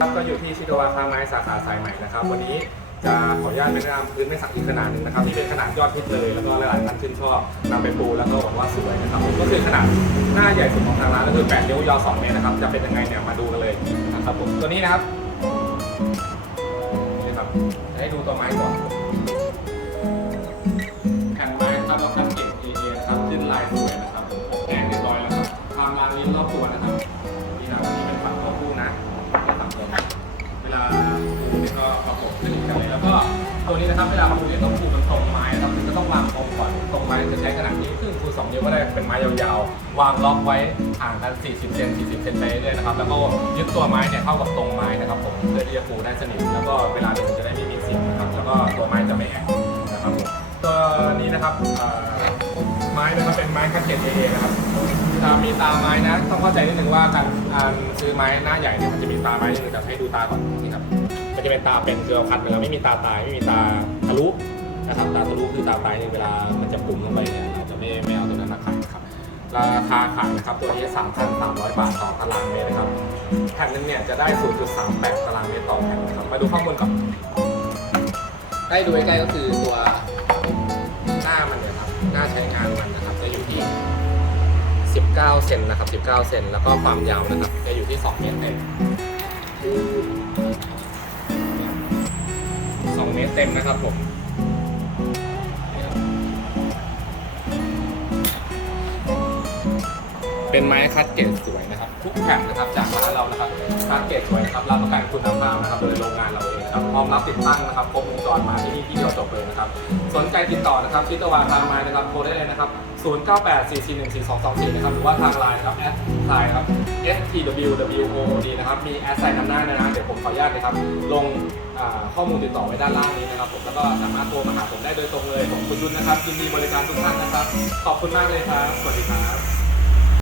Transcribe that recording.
ครับก็อยู่ที่ชิโดวาคาไม้สาขาสายใหม่นะครับ วันนี้จะขออนุญาตแนะนำพื้นไม้สักอีกขนาดหนึ่งนะครับที่เป็นขนาดยอดฮิตเลย แล้วก็หลายๆท่านชื่นชอบนำไปปูแล้วก็บอกว่าสวยนะครับผมก็คือขนาดหน้าใหญ่สุดของทางร้านก็คือ8นิ้วยาว2เมตรนะครับจะเป็นยังไงเนี่ยมาดูกันเลยนะครับผมตัวนี้นะครับนี่ครับจะให้ดูตัวไม้ก่อน นิทกันเลยแล้วก็ตัวนี้นะครับเวลาปูเนี่ยต้องปูเป็นตรงไม้นะครับจะต้องวางตรงก่อนตรงไม้จะใช้ขนาดนี้ครึ่งคูณสองนิ้วก็ได้เป็นไม้ยาวๆ วางล็อกไว้ห่างกัน 40เซน40เซนไปเรื่อยๆนะครับแล้วก็ยึดตัวไม้เนี่ยเข้ากับตรงไม้นะครับผมเพื่อที่จะปูได้สนิทแล้วก็เวลาเดินจะได้ไม่มีเสียงนะครับแล้วก็ตัวไม้จะไม่แข็งนะครับผมตัวนี้นะครับไม้นะครับเป็นไม้คัดเกรดเอนะครับจะมีตาไม้นะต้องเข้าใจนิดนึงว่าการการซื้อไม้หน้าใหญ่เนี่ยมันจะมีตาไม้นิดนึงแต่ให้ดูตาก่อนนี่ครับ มันจะเป็นตาเป็นคือเราคัดมาแล้วไม่มีตาตายไม่มีตาทะลุนะครับตาทะลุคือตาตายในเวลามันจะปุ่มลงไปเนี่ยเราจะไม่ไม่เอาตัวนั้นมาขายครับราคาขายนะครับตัวนี้ 3,300 บาทต่อตารางเมตรนะครับแผ่นหนึงเนี่ยจะได้ 0.38 ตารางเมตรต่อแผ่นนะครับมาดูข้อมูลก่อนได้ดูใกล้ๆก็คือตัวหน้ามันนี่ยครับหน้าใช้งานมันนะครับจะอยู่ที่ 19 เซนนะครับ 19 เซนแล้วก็ความยาวนะครับจะอยู่ที่ 2 เมตรเต็ม เต็มนะครับผมเป็นไม้คัดเกรดสวยนะครับ ทุกแผ่นนะครับจากร้านเรานะครับคัดเกรดสวยนะครับรับประกันคุณภาพนะครับโดยโรงงานเรา พร้อมรับติดตั้งนะครับครบวงจรมาที่นี่ที่เดียวจบเลยนะครับ สนใจติดต่อนะครับชิตวาคาไม้นะครับโทรได้เลยนะครับ 0984414224 นะครับหรือว่าทางไลน์นะครับแอดไลน์ครับ STWWOD นะครับมีแอดไซน์นำหน้านะเดี๋ยวผมขออนุญาตนะครับลงข้อมูลติดต่อไว้ด้านล่างนี้นะครับผมแล้วก็สามารถโทรมาหาผมได้โดยตรงเลยผมคุณยุ่นนะครับยินดีบริการทุกท่านนะครับ ขอบคุณมากเลยครับ สวัสดีครับ